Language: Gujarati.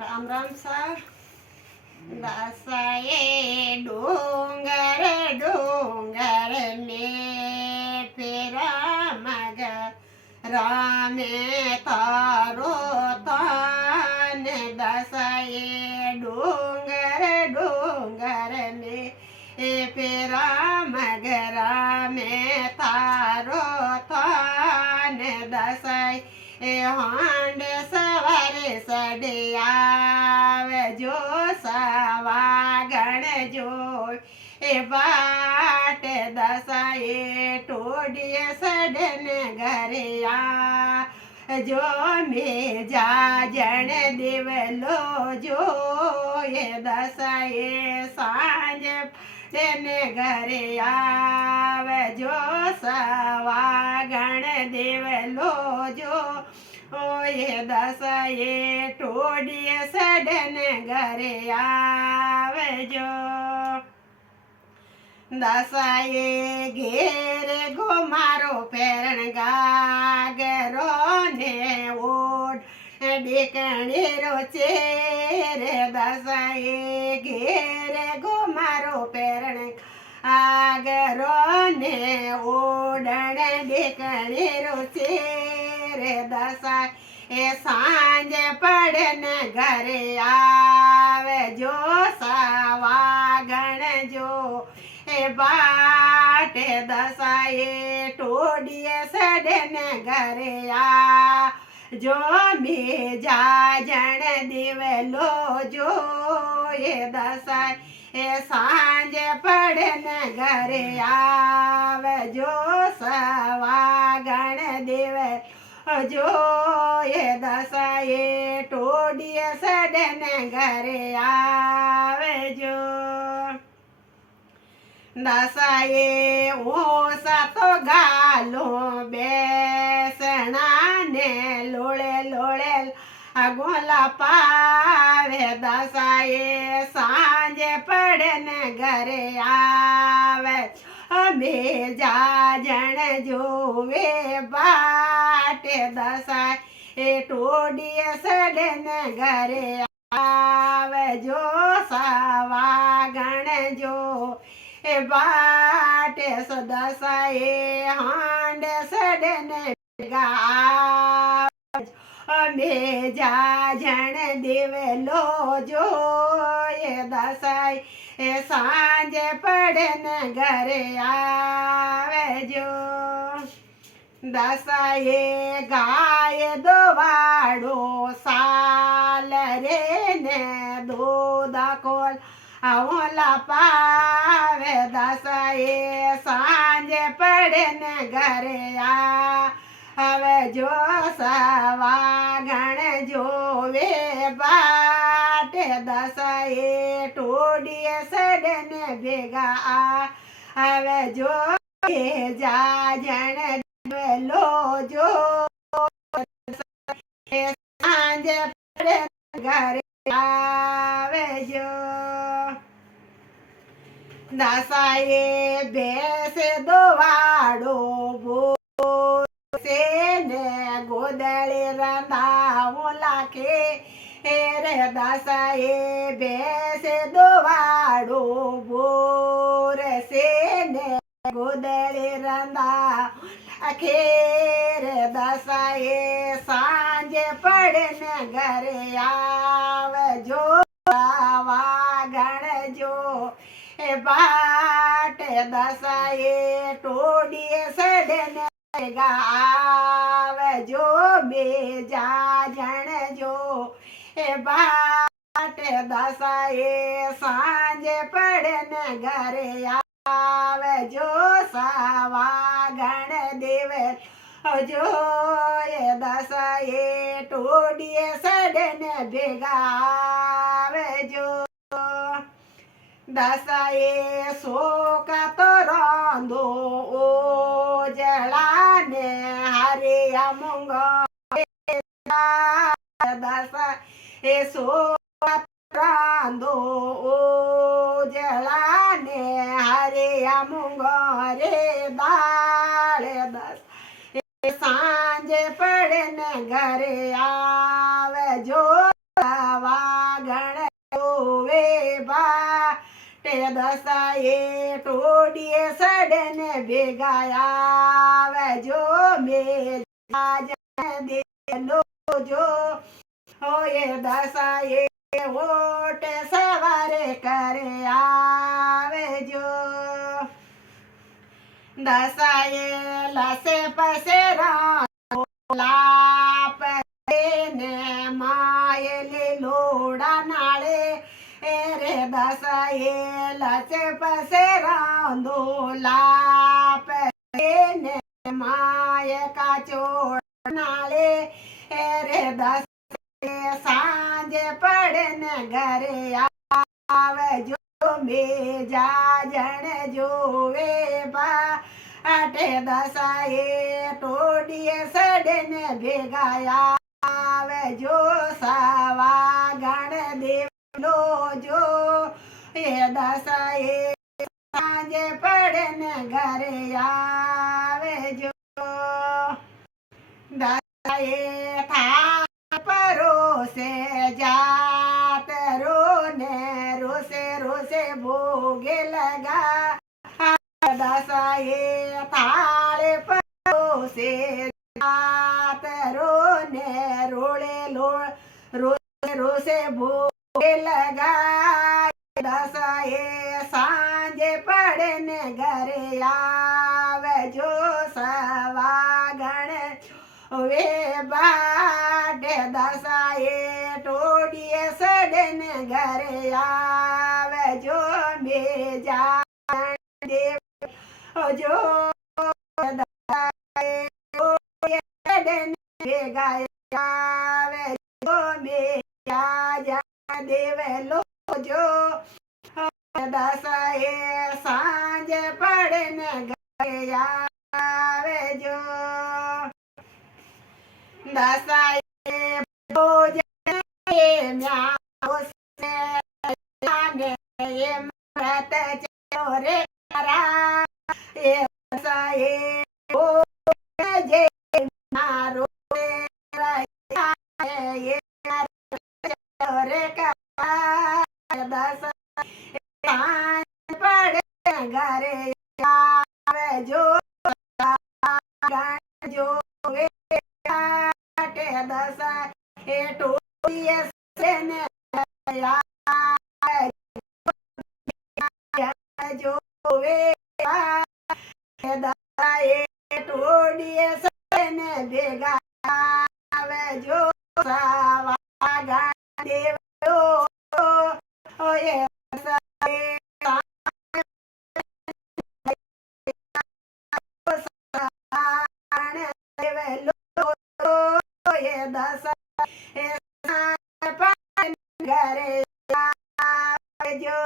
રામ રામ સર. દસાએ ડુંગર ડુંગર ને ફેરા મગ રામે તારો તાન. દસાએ ડુંગર ડુંગર ને ફેરા મગ રામે તારો તાન. દસાઈ હાંડ સવારે સડ્યા જો સવાગણ જો બાટ. દસાએ ટોડીએ સડન ઘરે જો મે જાજણ દેવલો જો. દસાએ સાંજ તેને ઘરે જો સવાગણ દેવલો જો. દસાએ ટોડીએ સડન ઘરે આવજો. દસાએ ઘેરે ગોમારો ફેરણ ગાગરો ને ઓઢ ડીકણીરો ચેર. દસાએ ઘેરે ગોમારો ફેરણ આગરો ને ઓઢણ ડીકણીરો ચેર. દસા એ સાંજ પડે ને ઘરે આવજો સવાગણ જો બાટ. દસાએ ટોડીએ સડે ને ઘરે જો મે જાજણ દેવલો જો. દસાએ સાંજ પડે ને ઘરે આવજો સવાગણ દેવ જો. દસાએ ટોડીએ સડન ઘરે આવજો. દસાએ ઓસા તો ગાલો બેસણા ને લોળે લોળે ગોલા પાવે. દસાએ સાંજે પડે ને ઘરે આવે અમે જાજણ જોવે બાટ. દસાએ ટોડીએ સડન ઘરે આવજો સવાગણ જો બાટ. દસાએ હાંડ સડન અમે જાજણ દેવલો જો. દસાએ સાંજે પડે ને ઘરે આવજો. દસાએ ગાય દોવાડો સાલ રે ને દોદા કોલ ઓલા પાવે. દસાએ સાંજે પડે ને ઘરે આવે જો સવાગણ જોવે બાટ. દસાએ ટોડીએ સડન ભેગા આવે જો જાજણ દેવલો જો. સાંજે પડે ઘરે આવજો. દસાએ ભેંસ દોવાડો બોસે ને ગોદળે રંધાવો લાખે રે. દસાએ ભેંસ દોવાડો બોરસે ને ગોદળે રંધાવો લાખે રે. દસાએ સાંજે પડે ને ઘરે આવજો વાગણ જો બાટ. દસાએ ટોડીએ સડન આવજો બે જાજણ જો બાટ. દસાએ સાંજે પડે ને ઘરે આવજો સવાગણ દેવ જો. દસાએ ટોડીએ સડન ભેગા આવજો. દસાએ શોકા તો રાંધો ઓજળા ને હરિયા મૂંગ. દસાએ શોકા રાંધો ઓજળા ને હરિયા મૂંગ રે દાળ. સાંજે પડે ને ઘરે આવજો સવા દસાએ ટોડીએ સડને ભેગા આવજો મેં દેલો જો હોય દસાએ ઓટ સવારે કરે આવજો દસાએ લસે પસે લાપ ને માયલે લોડા નાળે રે દસાએ લસે પસે રાંધો લાપ ને માય કાચોડ નાળે રે દસાએ સાંજે પડે ને ઘરે આવજો મેજા જણ જોવે બા આટે દસાએ ટોડીએ સડને ભેગા આવજો સવા ગણ દેવલો જો એ દસાએ સાંજે પડે ને ઘરે આવજો દસાએ થા પરોસે જાત રો ને રોસે રોસે ભોગે લગા દસાએ થાળે પરોસે જાત રો ને રોળે રોસે રોસે ભોગે લગા દસાએ સાંજે પડે ને ઘરે આવજો સવા ગણ વે બાડે દસાએ ટોડીએ સડને ઘરે આવજો મેજા દેવ જો દસાએ ટોડીએ સડને ભેગા આવજો મેજા દેવલો જો દસાએ સાંજે પડે ને ઘરે આવજો દસાએ ભોજન મ્યાસે ને વ્રત ચલો રે કરા એ દસાએ જે મારો રે કરા દસાએ પડે ઘરે આવજો જોવે દસા એ ટોડીએ સડને જોવે દસાએ ટોડીએ સડને ભેગા આવજો સવા ગણ દેવલો ઓય દસાએ દસા ઘરે આવજો